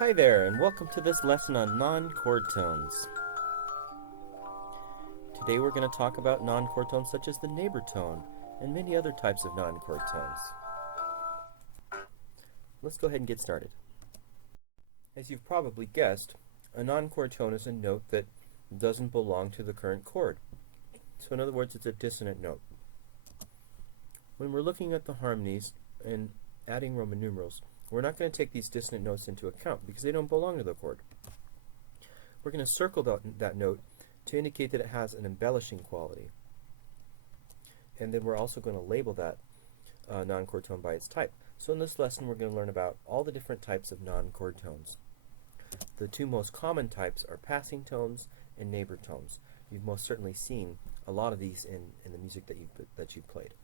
Hi there, and welcome to this lesson on non-chord tones. Today we're going to talk about non-chord tones such as the neighbor tone and many other types of non-chord tones. Let's go ahead and get started. As you've probably guessed, a non-chord tone is a note that doesn't belong to the current chord. So in other words, it's a dissonant note. When we're looking at the harmonies and adding Roman numerals, we're not going to take these dissonant notes into account because they don't belong to the chord. We're going to circle that note to indicate that it has an embellishing quality. And then we're also going to label that non-chord tone by its type. So in this lesson we're going to learn about all the different types of non-chord tones. The two most common types are passing tones and neighbor tones. You've most certainly seen a lot of these in the music that you've played.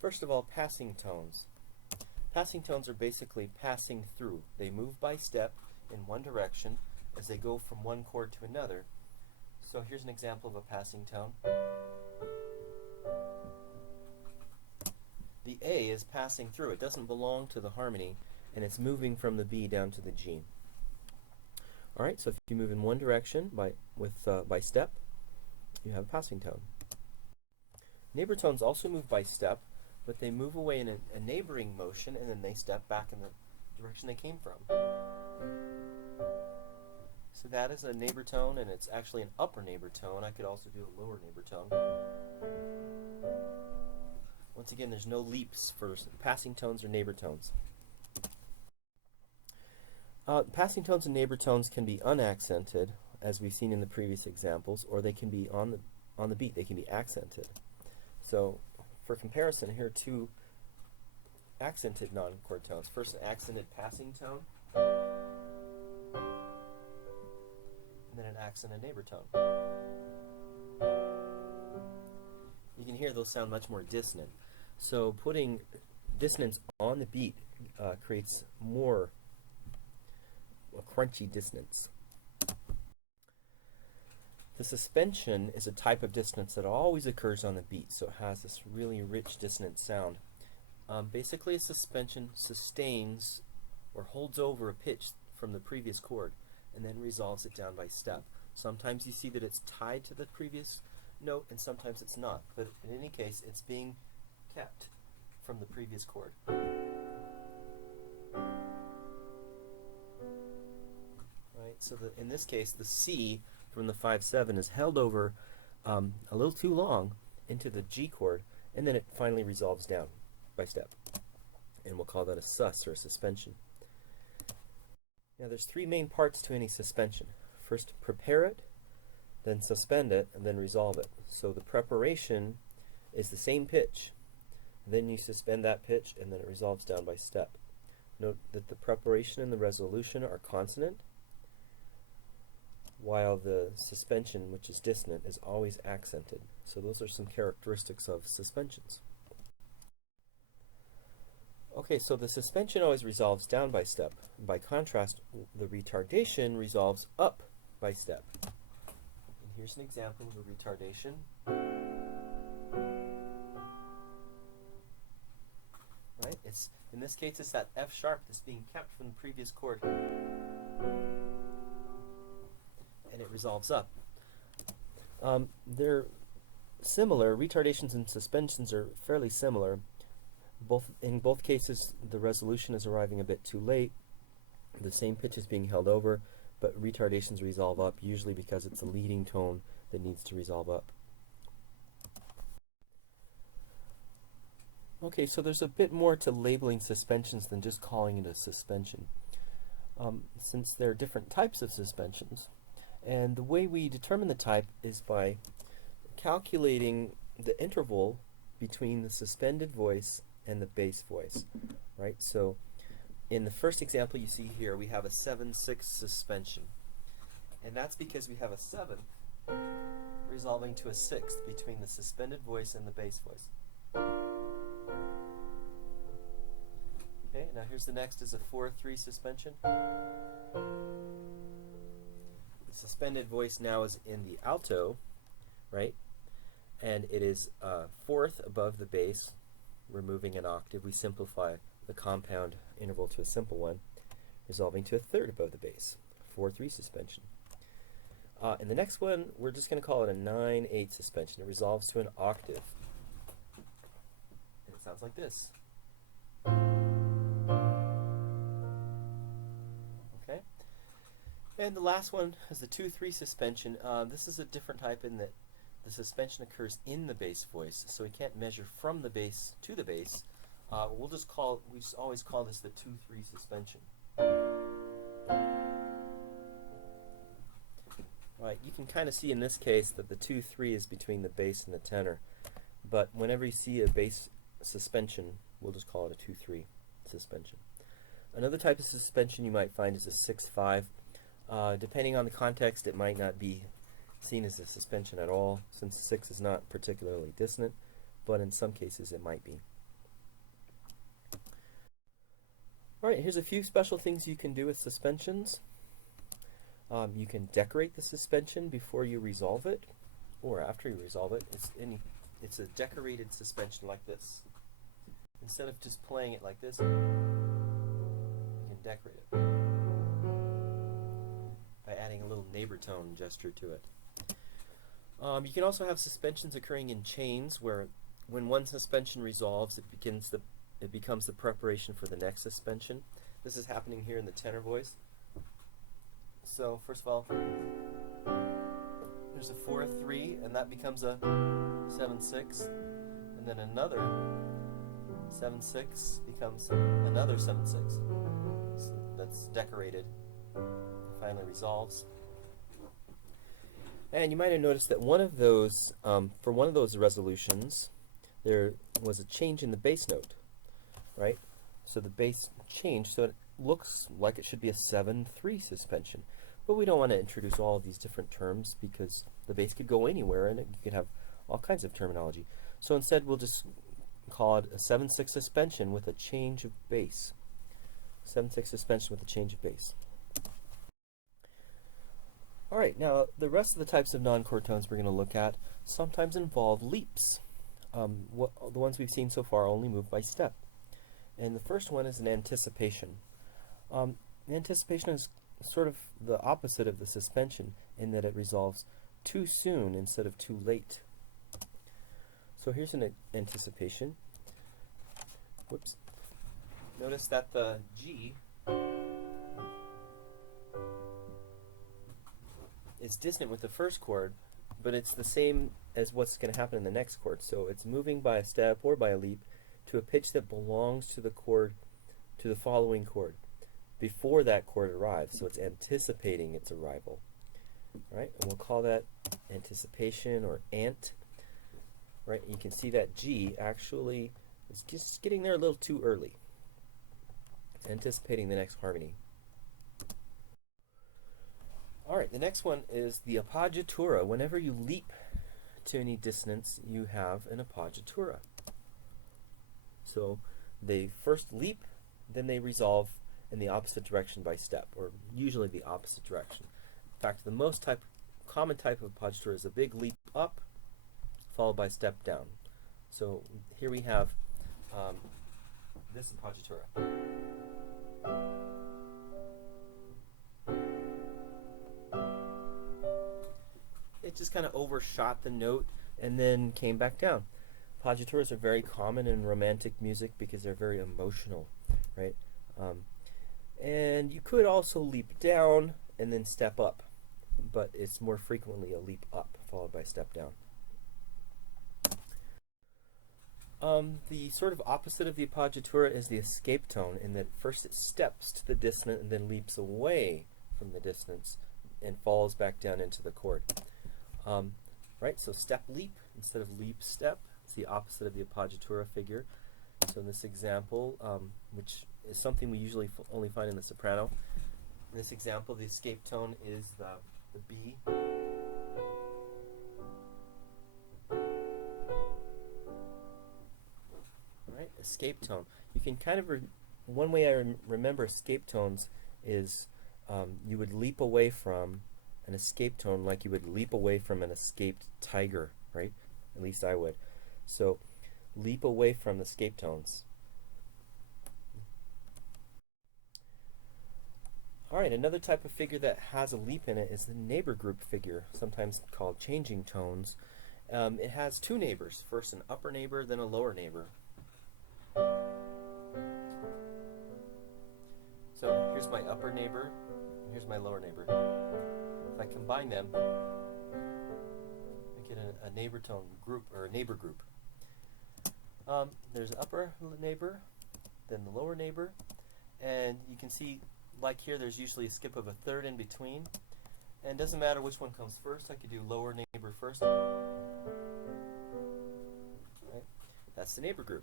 First of all, passing tones. Passing tones are basically passing through. They move by step in one direction as they go from one chord to another. So here's an example of a passing tone. The A is passing through. It doesn't belong to the harmony, and it's moving from the B down to the G. Alright, so if you move in one direction by step, you have a passing tone. Neighbor tones also move by step, but they move away in a neighboring motion and then they step back in the direction they came from. So that is a neighbor tone, and it's actually an upper neighbor tone. I could also do a lower neighbor tone. Once again, there's no leaps for passing tones or neighbor tones. Passing tones and neighbor tones can be unaccented, as we've seen in the previous examples, or they can be on the beat. They can be accented. So for comparison, here are two accented non-chord tones. First, an accented passing tone, and then an accented neighbor tone. You can hear those sound much more dissonant. So putting dissonance on the beat creates more crunchy dissonance. The suspension is a type of dissonance that always occurs on the beat, so it has this really rich dissonant sound. Basically, a suspension sustains or holds over a pitch from the previous chord and then resolves it down by step. Sometimes you see that it's tied to the previous note, and sometimes it's not, but in any case it's being kept from the previous chord. Right, so in this case the C from the 5/7 is held over a little too long into the G chord, and then it finally resolves down by step, and we'll call that a sus, or a suspension. Now there's three main parts to any suspension. First, prepare it, then suspend it, and then resolve it. So the preparation is the same pitch, then you suspend that pitch, and then it resolves down by step. Note that the preparation and the resolution are consonant, while the suspension, which is dissonant, is always accented. So those are some characteristics of suspensions. Okay, so the suspension always resolves down by step. By contrast, the retardation resolves up by step. And here's an example of a retardation. Right? In this case, it's that F sharp that's being kept from the previous chord, and it resolves up. They're similar. Retardations and suspensions are fairly similar. In both cases, the resolution is arriving a bit too late. The same pitch is being held over, but retardations resolve up, usually because it's a leading tone that needs to resolve up. Okay, so there's a bit more to labeling suspensions than just calling it a suspension, since there are different types of suspensions. And the way we determine the type is by calculating the interval between the suspended voice and the bass voice, right? So in the first example you see here, we have a 7/6 suspension, and that's because we have a 7th resolving to a 6th between the suspended voice and the bass voice. Okay, now here's the next is a 4/3 suspension. The suspended voice now is in the alto, right? And it is 4th above the bass, removing an octave. We simplify the compound interval to a simple one, resolving to a third above the bass, 4/3 suspension. And the next one, we're just going to call it a 9/8 suspension. It resolves to an octave. And it sounds like this. Okay? And the last one is the 2/3 suspension. This is a different type in that the suspension occurs in the bass voice, so we can't measure from the bass to the bass. We always call this the 2/3 suspension. Right, you can kind of see in this case that the 2/3 is between the bass and the tenor, but whenever you see a bass suspension, we'll just call it a 2/3 suspension. Another type of suspension you might find is a 6/5. Depending on the context, it might not be seen as a suspension at all, since 6 is not particularly dissonant, but in some cases it might be. Alright, here's a few special things you can do with suspensions. You can decorate the suspension before you resolve it, or after you resolve it. It's a decorated suspension like this. Instead of just playing it like this, you can decorate it by adding a little neighbor tone gesture to it. You can also have suspensions occurring in chains, where when one suspension resolves, it becomes the preparation for the next suspension. This is happening here in the tenor voice. So first of all, there's a 4/3, and that becomes a 7/6, and then another 7/6 becomes another 7/6. So that's decorated. Finally resolves. And you might have noticed that one of those, for one of those resolutions, there was a change in the bass note, right? So the bass changed, so it looks like it should be a 7/3 suspension. But we don't want to introduce all of these different terms because the bass could go anywhere and you could have all kinds of terminology. So instead we'll just call it a 7/6 suspension with a change of bass. 7/6 suspension with a change of bass. Alright, now the rest of the types of non-chord tones we're going to look at sometimes involve leaps. The ones we've seen so far only move by step. And the first one is an anticipation. Anticipation is sort of the opposite of the suspension in that it resolves too soon instead of too late. So here's an anticipation. Whoops. Notice that the G is dissonant with the first chord, but it's the same as what's going to happen in the next chord. So it's moving by a step or by a leap to a pitch that belongs to the chord, to the following chord, before that chord arrives. So it's anticipating its arrival. Right? And we'll call that anticipation or ant. Right? You can see that G actually is just getting there a little too early. Anticipating the next harmony. Alright, the next one is the appoggiatura. Whenever you leap to any dissonance, you have an appoggiatura. So they first leap, then they resolve in the opposite direction by step, or usually the opposite direction. In fact, the most common type of appoggiatura is a big leap up, followed by step down. So here we have this appoggiatura. It just kind of overshot the note and then came back down. Appoggiaturas are very common in romantic music because they're very emotional, right? And you could also leap down and then step up, but it's more frequently a leap up followed by a step down. The sort of opposite of the appoggiatura is the escape tone, in that first it steps to the dissonant and then leaps away from the dissonance and falls back down into the chord. Right, so step leap instead of leap step. It's the opposite of the appoggiatura figure. So in this example, which is something we usually only find in the soprano, in this example the escape tone is the B. Right, escape tone. You can kind of, one way I remember escape tones is you would leap away from an escape tone like you would leap away from an escaped tiger, right? At least I would. So leap away from escape tones. Alright, another type of figure that has a leap in it is the neighbor group figure, sometimes called changing tones. It has two neighbors, first an upper neighbor, then a lower neighbor. So here's my upper neighbor, and here's my lower neighbor. If I combine them, I get a neighbor tone group, or a neighbor group. There's an upper neighbor, then the lower neighbor, and you can see, like here, there's usually a skip of a third in between, and it doesn't matter which one comes first. I could do lower neighbor first. Right. That's the neighbor group.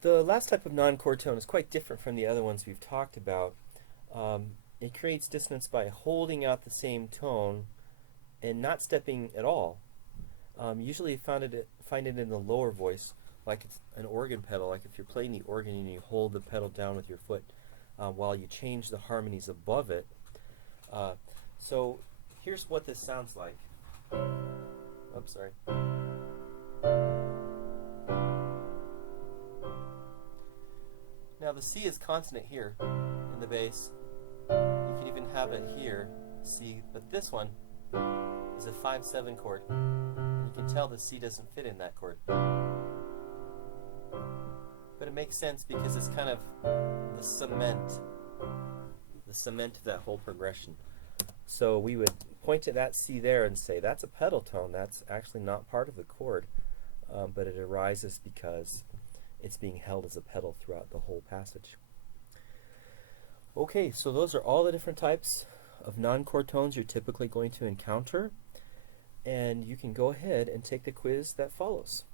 The last type of non-chord tone is quite different from the other ones we've talked about. It creates dissonance by holding out the same tone and not stepping at all. Usually you find it in the lower voice, like it's an organ pedal, like if you're playing the organ and you hold the pedal down with your foot while you change the harmonies above it. So here's what this sounds like. Oops, sorry. Now the C is consonant here in the bass. You can even have it here, C, but this one is a 5/7 chord. And you can tell the C doesn't fit in that chord. But it makes sense because it's kind of the cement of that whole progression. So we would point to that C there and say that's a pedal tone. That's actually not part of the chord, but it arises because it's being held as a pedal throughout the whole passage. Okay, so those are all the different types of non-chord tones you're typically going to encounter, and you can go ahead and take the quiz that follows.